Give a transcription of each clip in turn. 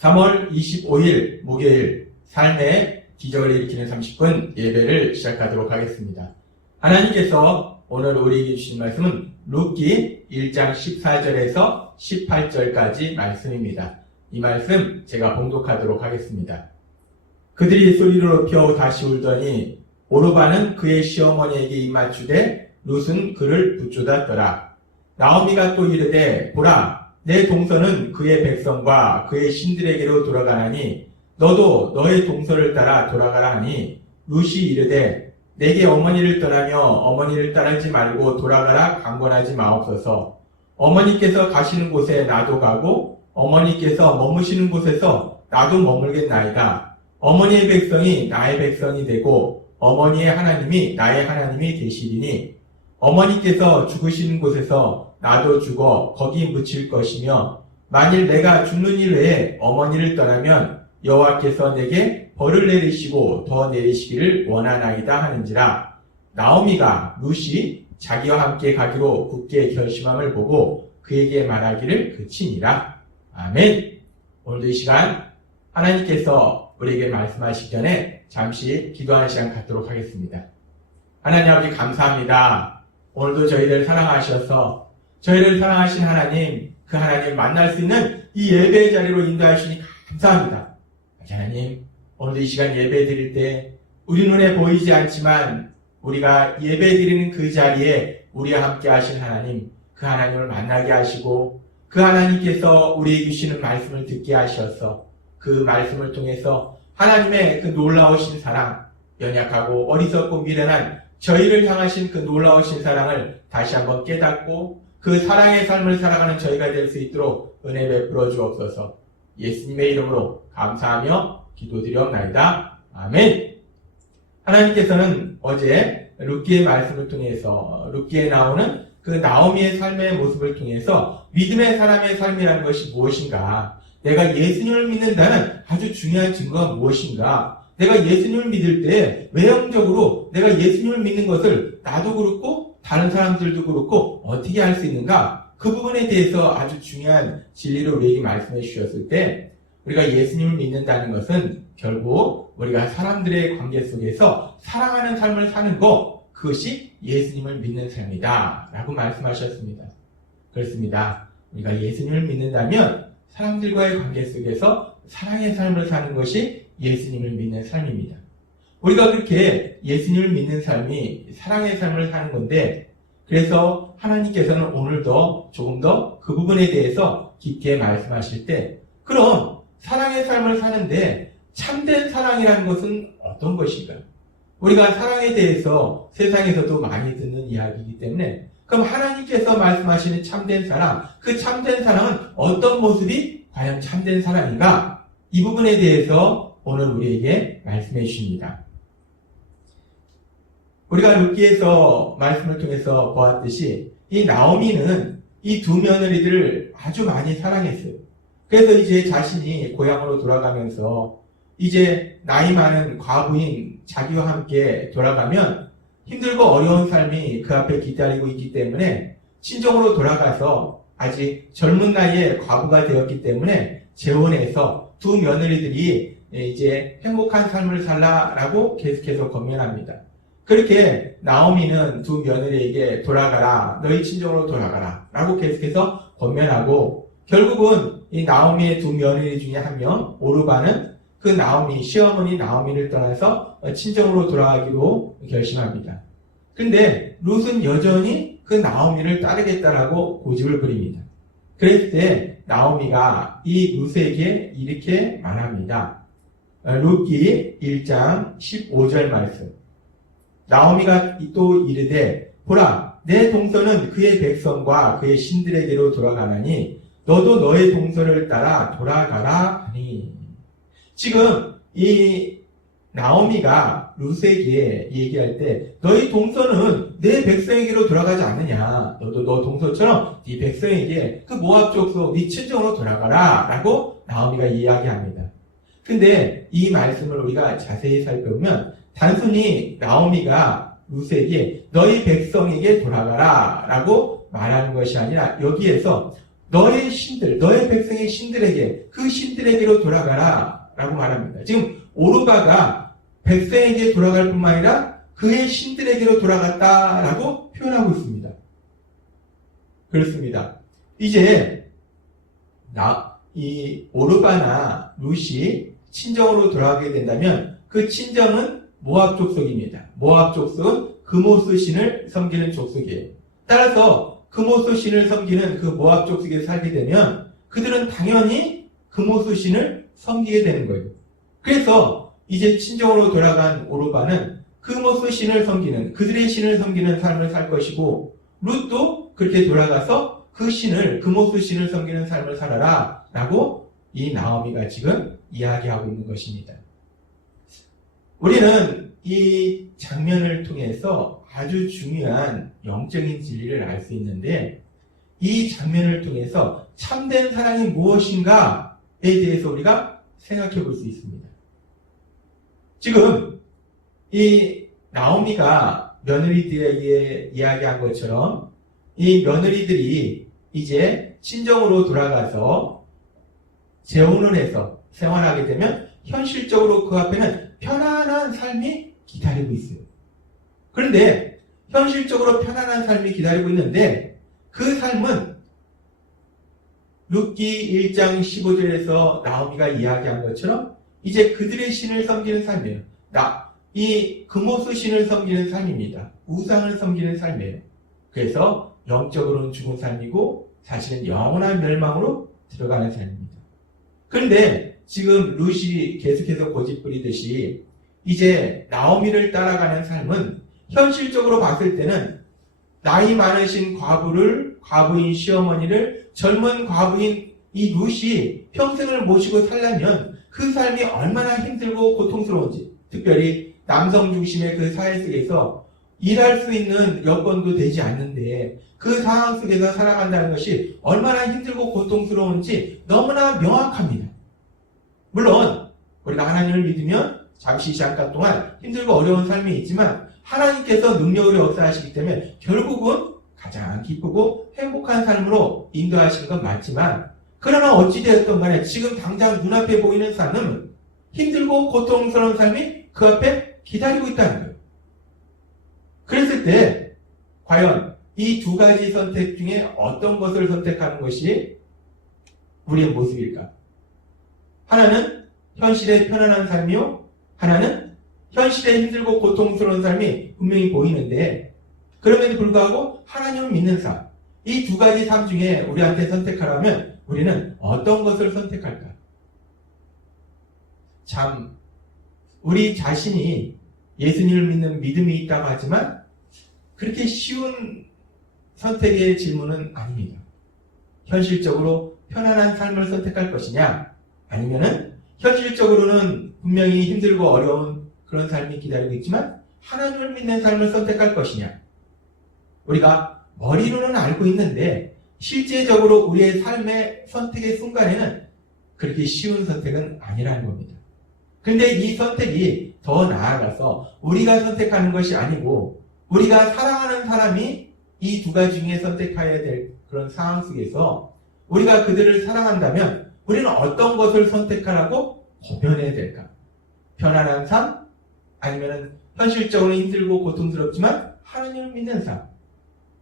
3월 25일 목요일 삶의 기적을 일으키는 30분 예배를 시작하도록 하겠습니다. 하나님께서 오늘 우리에게 주신 말씀은 룻기 1장 14절에서 18절까지 말씀입니다. 이 말씀 제가 봉독하도록 하겠습니다. 그들이 소리를 높여 다시 울더니 오르바는 그의 시어머니에게 입맞추되 룻은 그를 붙잡았더라. 나오미가 또 이르되 보라 내 동서는 그의 백성과 그의 신들에게로 돌아가나니 너도 너의 동서를 따라 돌아가라 하니 룻이 이르되 내게 어머니를 떠나며 어머니를 따르지 말고 돌아가라 강권하지 마옵소서. 어머니께서 가시는 곳에 나도 가고 어머니께서 머무시는 곳에서 나도 머물겠나이다. 어머니의 백성이 나의 백성이 되고 어머니의 하나님이 나의 하나님이 되시리니 어머니께서 죽으시는 곳에서 나도 죽어 거기 묻힐 것이며 만일 내가 죽는 일 외에 어머니를 떠나면 여호와께서 내게 벌을 내리시고 더 내리시기를 원하나이다 하는지라. 나오미가 룻이 자기와 함께 가기로 굳게 결심함을 보고 그에게 말하기를 그치니라. 아멘. 오늘도 이 시간 하나님께서 우리에게 말씀하시기 전에 잠시 기도하는 시간 갖도록 하겠습니다. 하나님 아버지 감사합니다. 오늘도 저희를 사랑하셔서 저희를 사랑하신 하나님, 그 하나님 만날 수 있는 이 예배의 자리로 인도하시니 감사합니다. 하나님, 오늘도 이 시간 예배 드릴 때 우리 눈에 보이지 않지만 우리가 예배 드리는 그 자리에 우리와 함께 하신 하나님, 그 하나님을 만나게 하시고 그 하나님께서 우리에게 주시는 말씀을 듣게 하셔서 그 말씀을 통해서 하나님의 그 놀라우신 사랑, 연약하고 어리석고 미련한 저희를 향하신 그 놀라우신 사랑을 다시 한번 깨닫고 그 사랑의 삶을 살아가는 저희가 될 수 있도록 은혜 베풀어 주옵소서. 예수님의 이름으로 감사하며 기도드리옵나이다. 아멘. 하나님께서는 어제 룻기의 말씀을 통해서 룻기에 나오는 그 나오미의 삶의 모습을 통해서 믿음의 사람의 삶이라는 것이 무엇인가, 내가 예수님을 믿는다는 아주 중요한 증거가 무엇인가, 내가 예수님을 믿을 때 외형적으로 내가 예수님을 믿는 것을 나도 그렇고 다른 사람들도 그렇고 어떻게 할 수 있는가, 그 부분에 대해서 아주 중요한 진리를 우리에게 말씀해 주셨을 때 우리가 예수님을 믿는다는 것은 결국 우리가 사람들의 관계 속에서 사랑하는 삶을 사는 것, 그것이 예수님을 믿는 삶이다 라고 말씀하셨습니다. 그렇습니다. 우리가 예수님을 믿는다면 사람들과의 관계 속에서 사랑의 삶을 사는 것이 예수님을 믿는 삶입니다. 우리가 그렇게 예수님을 믿는 삶이 사랑의 삶을 사는 건데, 그래서 하나님께서는 오늘도 조금 더 그 부분에 대해서 깊게 말씀하실 때, 그럼 사랑의 삶을 사는데 참된 사랑이라는 것은 어떤 것인가요? 우리가 사랑에 대해서 세상에서도 많이 듣는 이야기이기 때문에, 그럼 하나님께서 말씀하시는 참된 사랑, 그 참된 사랑은 어떤 모습이 과연 참된 사랑인가? 이 부분에 대해서 오늘 우리에게 말씀해 주십니다. 우리가 룻기에서 말씀을 통해서 보았듯이 이 나오미는 이 두 며느리들을 아주 많이 사랑했어요. 그래서 이제 자신이 고향으로 돌아가면서 이제 나이 많은 과부인 자기와 함께 돌아가면 힘들고 어려운 삶이 그 앞에 기다리고 있기 때문에 친정으로 돌아가서 아직 젊은 나이에 과부가 되었기 때문에 재혼해서 두 며느리들이 이제 행복한 삶을 살라라고 계속해서 권면합니다. 그렇게 나오미는 두 며느리에게 돌아가라, 너희 친정으로 돌아가라 라고 계속해서 권면하고, 결국은 이 나오미의 두 며느리 중에 한 명, 오르바는 그 나오미, 시어머니 나오미를 떠나서 친정으로 돌아가기로 결심합니다. 근데 룻은 여전히 그 나오미를 따르겠다라고 고집을 부립니다. 그랬을 때 나오미가 이 룻에게 이렇게 말합니다. 룻기 1장 15절 말씀. 나오미가 또 이르되 보라 내 동서는 그의 백성과 그의 신들에게로 돌아가나니 너도 너의 동서를 따라 돌아가라 하니. 지금 이 나오미가 룻에게 얘기할 때 너희 동서는 내 백성에게로 돌아가지 않느냐, 너도 너 동서처럼 네 백성에게 그 모압 족속 네 친정으로 돌아가라 라고 나오미가 이야기합니다. 근데 이 말씀을 우리가 자세히 살펴보면 단순히 나오미가 룻에게 너희 백성에게 돌아가라 라고 말하는 것이 아니라 여기에서 너의 신들, 너의 백성의 신들에게, 그 신들에게로 돌아가라 라고 말합니다. 지금 오르바가 백성에게 돌아갈 뿐만 아니라 그의 신들에게로 돌아갔다라고 표현하고 있습니다. 그렇습니다. 이제 이 오르바나 룻이 친정으로 돌아가게 된다면 그 친정은 모압 족속입니다. 모압 족속은 그모스 신을 섬기는 족속이에요. 따라서 그모스 신을 섬기는 그 모압 족속에 살게 되면 그들은 당연히 그모스 신을 섬기게 되는 거예요. 그래서 이제 친정으로 돌아간 오르바는 그모스 신을 섬기는, 그들의 신을 섬기는 삶을 살 것이고, 룻도 그렇게 돌아가서 그 신을, 그모스 신을 섬기는 삶을 살아라 라고 이 나오미가 지금 이야기하고 있는 것입니다. 우리는 이 장면을 통해서 아주 중요한 영적인 진리를 알 수 있는데, 이 장면을 통해서 참된 사랑이 무엇인가에 대해서 우리가 생각해 볼 수 있습니다. 지금 이 나오미가 며느리들에게 이야기한 것처럼 이 며느리들이 이제 친정으로 돌아가서 재혼을 해서 생활하게 되면 현실적으로 그 앞에는 편안한 삶이 기다리고 있어요. 그런데 현실적으로 편안한 삶이 기다리고 있는데 그 삶은 룻기 1장 15절에서 나오미가 이야기한 것처럼 이제 그들의 신을 섬기는 삶이에요. 이 그모스 신을 섬기는 삶입니다. 우상을 섬기는 삶이에요. 그래서 영적으로는 죽은 삶이고 사실은 영원한 멸망으로 들어가는 삶입니다. 그런데 지금 룻이 계속해서 고집부리듯이 이제 나오미를 따라가는 삶은 현실적으로 봤을 때는 나이 많으신 과부인 시어머니를 젊은 과부인 이 룻이 평생을 모시고 살려면 그 삶이 얼마나 힘들고 고통스러운지, 특별히 남성 중심의 그 사회 속에서 일할 수 있는 여건도 되지 않는데 그 상황 속에서 살아간다는 것이 얼마나 힘들고 고통스러운지 너무나 명확합니다. 물론 우리가 하나님을 믿으면 잠시 잠깐 동안 힘들고 어려운 삶이 있지만 하나님께서 능력으로 역사하시기 때문에 결국은 가장 기쁘고 행복한 삶으로 인도하시는 건 맞지만, 그러나 어찌되었던 간에 지금 당장 눈앞에 보이는 삶은 힘들고 고통스러운 삶이 그 앞에 기다리고 있다는 거예요. 그랬을 때 과연 이 두 가지 선택 중에 어떤 것을 선택하는 것이 우리의 모습일까? 하나는 현실의 편안한 삶이요, 하나는 현실의 힘들고 고통스러운 삶이 분명히 보이는데 그럼에도 불구하고 하나님을 믿는 삶, 이 두 가지 삶 중에 우리한테 선택하라면 우리는 어떤 것을 선택할까? 참 우리 자신이 예수님을 믿는 믿음이 있다고 하지만 그렇게 쉬운 선택의 질문은 아닙니다. 현실적으로 편안한 삶을 선택할 것이냐, 아니면은 현실적으로는 분명히 힘들고 어려운 그런 삶이 기다리고 있지만 하나님을 믿는 삶을 선택할 것이냐. 우리가 머리로는 알고 있는데 실제적으로 우리의 삶의 선택의 순간에는 그렇게 쉬운 선택은 아니라는 겁니다. 근데 이 선택이 더 나아가서 우리가 선택하는 것이 아니고 우리가 사랑하는 사람이 이 두 가지 중에 선택해야 될 그런 상황 속에서 우리가 그들을 사랑한다면 우리는 어떤 것을 선택하라고 고민해야 될까? 편안한 삶? 아니면 현실적으로 힘들고 고통스럽지만 하나님을 믿는 삶.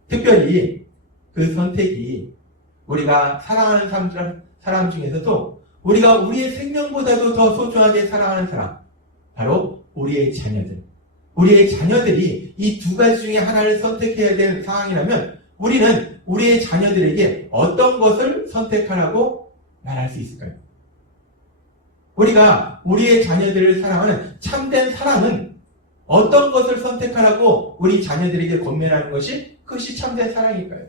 특별히 그 선택이 우리가 사랑하는 사람 중에서도 우리가 우리의 생명보다도 더 소중하게 사랑하는 사람, 바로 우리의 자녀들. 우리의 자녀들이 이 두 가지 중에 하나를 선택해야 되는 상황이라면 우리는 우리의 자녀들에게 어떤 것을 선택하라고 말할 수 있을까요? 우리가 우리의 자녀들을 사랑하는 참된 사랑은 어떤 것을 선택하라고 우리 자녀들에게 권면하는 것이 그것이 참된 사랑일까요?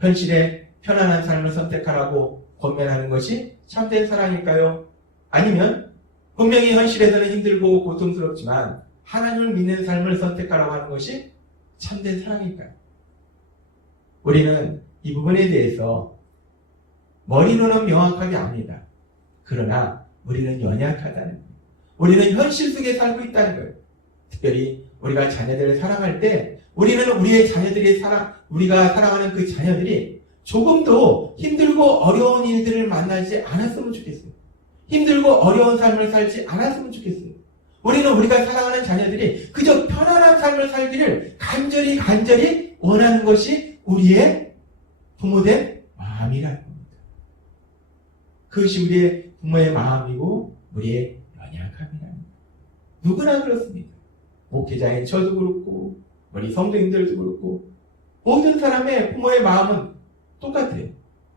현실의 편안한 삶을 선택하라고 권면하는 것이 참된 사랑일까요? 아니면 분명히 현실에서는 힘들고 고통스럽지만 하나님을 믿는 삶을 선택하라고 하는 것이 참된 사랑일까요? 우리는 이 부분에 대해서 머리로는 명확하게 압니다. 그러나 우리는 연약하다는 거예요. 우리는 현실 속에 살고 있다는 거예요. 특별히 우리가 자녀들을 사랑할 때 우리는 우리의 자녀들이 우리가 사랑하는 그 자녀들이 조금도 힘들고 어려운 일들을 만나지 않았으면 좋겠어요. 힘들고 어려운 삶을 살지 않았으면 좋겠어요. 우리는 우리가 사랑하는 자녀들이 그저 편안한 삶을 살기를 간절히 원하는 것이 우리의 부모된 마음이라는 겁니다. 그것이 우리의 부모의 마음이고 우리의 연약함이라는 겁니다. 누구나 그렇습니다. 목회자인 저도 그렇고 우리 성도님들도 그렇고 모든 사람의 부모의 마음은 똑같아요.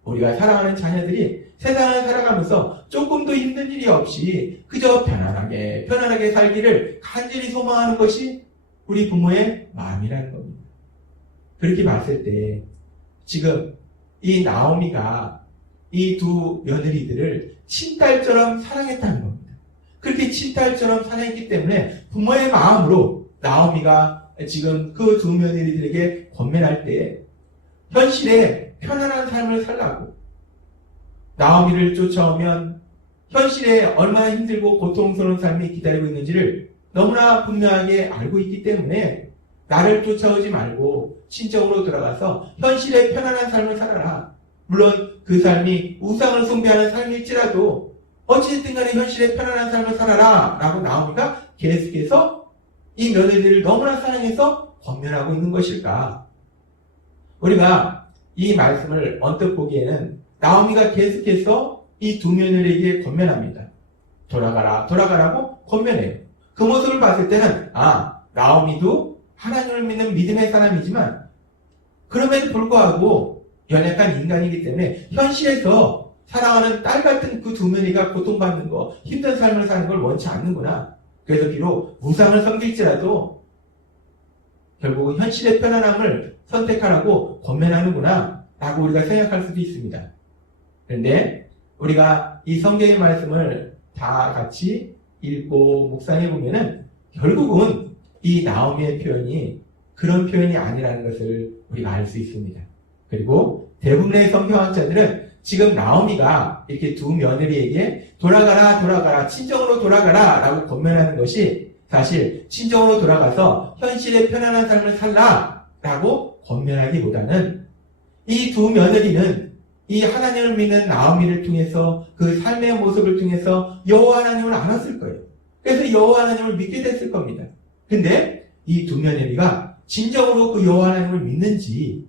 우리가 사랑하는 자녀들이 세상을 살아가면서 조금도 힘든 일이 없이 그저 편안하게 살기를 간절히 소망하는 것이 우리 부모의 마음이라는 겁니다. 그렇게 봤을 때 지금 이 나오미가 이 두 며느리들을 친딸처럼 사랑했다는 겁니다. 그렇게 친딸처럼 사랑했기 때문에 부모의 마음으로 나오미가 지금 그 두 며느리들에게 권면할 때 현실에 편안한 삶을 살라고 나오미를 쫓아오면 현실에 얼마나 힘들고 고통스러운 삶이 기다리고 있는지를 너무나 분명하게 알고 있기 때문에 나를 쫓아오지 말고 친정으로 돌아가서 현실에 편안한 삶을 살아라. 물론 그 삶이 우상을 숭배하는 삶일지라도 어찌됐든 간에 현실에 편안한 삶을 살아라 라고 나오미가 계속해서 이 며느리들을 너무나 사랑해서 권면하고 있는 것일까? 우리가 이 말씀을 언뜻 보기에는 나오미가 계속해서 이 두 며느리에게 권면합니다. 돌아가라고 권면해요. 그 모습을 봤을 때는 나오미도 하나님을 믿는 믿음의 사람이지만 그럼에도 불구하고 연약한 인간이기 때문에 현실에서 사랑하는 딸 같은 그 두 며느리가 고통받는 거, 힘든 삶을 사는 걸 원치 않는구나. 그래서 비록 우상을 섬길지라도 결국은 현실의 편안함을 선택하라고 권면하는구나 라고 우리가 생각할 수도 있습니다. 그런데 우리가 이 성경의 말씀을 다 같이 읽고 묵상해 보면은 결국은 이 나오미의 표현이 그런 표현이 아니라는 것을 우리가 알 수 있습니다. 그리고 대부분의 성경학자들은 지금 나오미가 이렇게 두 며느리에게 돌아가라 친정으로 돌아가라 라고 권면하는 것이 사실 친정으로 돌아가서 현실의 편안한 삶을 살라 라고 권면하기보다는 이 두 며느리는 이 하나님을 믿는 나오미를 통해서 그 삶의 모습을 통해서 여호와 하나님을 알았을 거예요. 그래서 여호와 하나님을 믿게 됐을 겁니다. 근데 이 두 며느리가 진정으로 그 여호와 하나님을 믿는지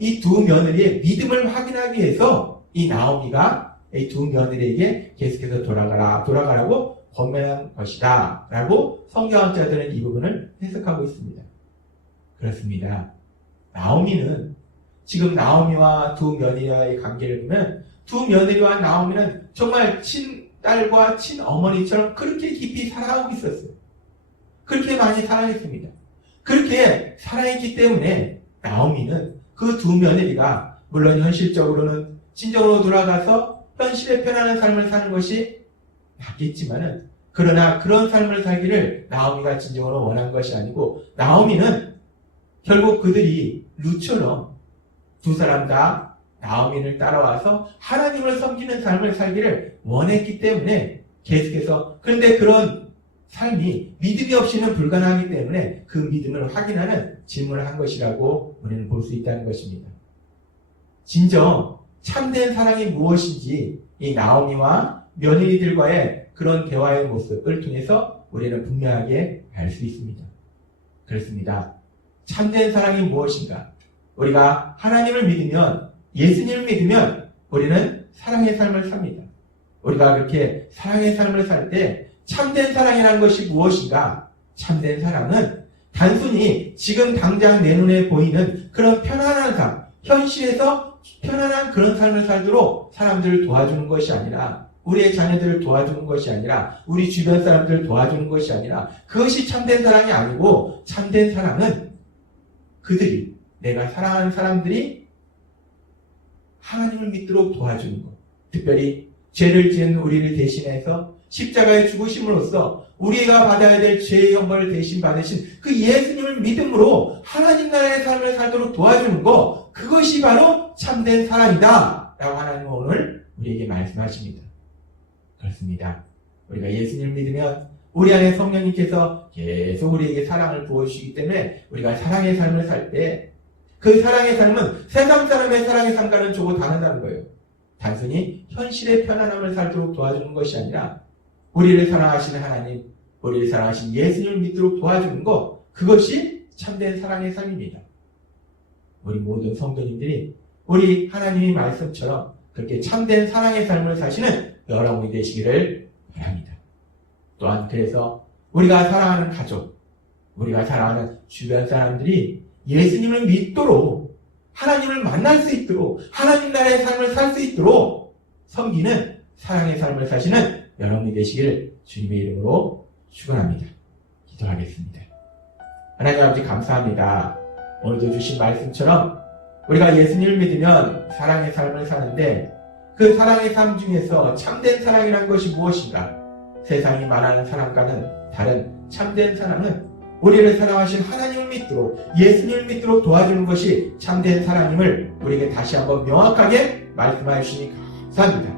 이 두 며느리의 믿음을 확인하기 위해서 이 나오미가 이 두 며느리에게 계속해서 돌아가라고 권면한 것이다 라고 성경학자들은 이 부분을 해석하고 있습니다. 그렇습니다. 나오미는 지금 나오미와 두 며느리와의 관계를 보면 두 며느리와 나오미는 정말 친딸과 친어머니처럼 그렇게 깊이 사랑하고 있었어요. 그렇게 많이 사랑했습니다. 그렇게 사랑했기 때문에 나오미는 그 두 며느리가 물론 현실적으로는 친정으로 돌아가서 현실의 편안한 삶을 사는 것이 맞겠지만은 그러나 그런 삶을 살기를 나오미가 진정으로 원한 것이 아니고 나오미는 결국 그들이 룻처럼 두 사람 다 나오미를 따라와서 하나님을 섬기는 삶을 살기를 원했기 때문에 계속해서 그런데 그런 삶이 믿음이 없이는 불가능하기 때문에 그 믿음을 확인하는 질문을 한 것이라고 우리는 볼 수 있다는 것입니다. 진정 참된 사랑이 무엇인지 이 나오미와 며느리들과의 그런 대화의 모습을 통해서 우리는 분명하게 알 수 있습니다. 그렇습니다. 참된 사랑이 무엇인가? 우리가 하나님을 믿으면 예수님을 믿으면 우리는 사랑의 삶을 삽니다. 우리가 그렇게 사랑의 삶을 살 때 참된 사랑이라는 것이 무엇인가? 참된 사랑은 단순히 지금 당장 내 눈에 보이는 그런 편안한 삶, 현실에서 편안한 그런 삶을 살도록 사람들을 도와주는 것이 아니라 우리의 자녀들을 도와주는 것이 아니라 우리 주변 사람들을 도와주는 것이 아니라 그것이 참된 사랑이 아니고 참된 사랑은 그들이 내가 사랑하는 사람들이 하나님을 믿도록 도와주는 것. 특별히 죄를 지은 우리를 대신해서 십자가의 죽으심으로써 우리가 받아야 될 죄의 형벌을 대신 받으신 그 예수님을 믿음으로 하나님 나라의 삶을 살도록 도와주는 것. 그것이 바로 참된 사랑이다 라고 하나님은 오늘 우리에게 말씀하십니다. 그렇습니다. 우리가 예수님을 믿으면 우리 안에 성령님께서 계속 우리에게 사랑을 부어주시기 때문에 우리가 사랑의 삶을 살 때 그 사랑의 삶은 세상 사람의 사랑의 삶과는 조금 다르다는 거예요. 단순히 현실의 편안함을 살도록 도와주는 것이 아니라 우리를 사랑하시는 하나님, 우리를 사랑하신 예수님을 믿도록 도와주는 것, 그것이 참된 사랑의 삶입니다. 우리 모든 성도님들이 우리 하나님의 말씀처럼 그렇게 참된 사랑의 삶을 사시는 여러분이 되시기를 바랍니다. 또한 그래서 우리가 사랑하는 가족, 우리가 사랑하는 주변 사람들이 예수님을 믿도록 하나님을 만날 수 있도록 하나님 나라의 삶을 살 수 있도록 섬기는 사랑의 삶을 사시는 여러분이 되시기를 주님의 이름으로 축원합니다. 기도하겠습니다. 하나님 아버지 감사합니다. 오늘도 주신 말씀처럼 우리가 예수님을 믿으면 사랑의 삶을 사는데 그 사랑의 삶 중에서 참된 사랑이란 것이 무엇인가? 세상이 말하는 사랑과는 다른 참된 사랑은 우리를 사랑하신 하나님을 믿도록 예수님을 믿도록 도와주는 것이 참된 사랑임을 우리에게 다시 한번 명확하게 말씀하여 주시니 감사합니다.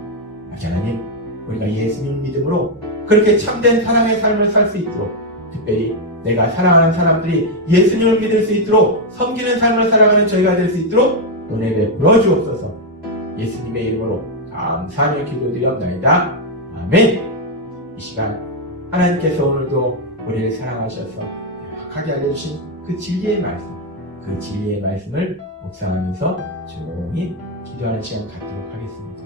하나님, 우리가 예수님 믿음으로 그렇게 참된 사랑의 삶을 살 수 있도록 특별히 내가 사랑하는 사람들이 예수님을 믿을 수 있도록 섬기는 삶을 살아가는 저희가 될 수 있도록 은혜 베풀어 주옵소서. 예수님의 이름으로 감사하며 기도드리옵나이다. 아멘. 이 시간 하나님께서 오늘도 우리를 사랑하셔서 명확하게 알려주신 그 진리의 말씀, 그 진리의 말씀을 묵상하면서 조용히 기도하는 시간 갖도록 하겠습니다.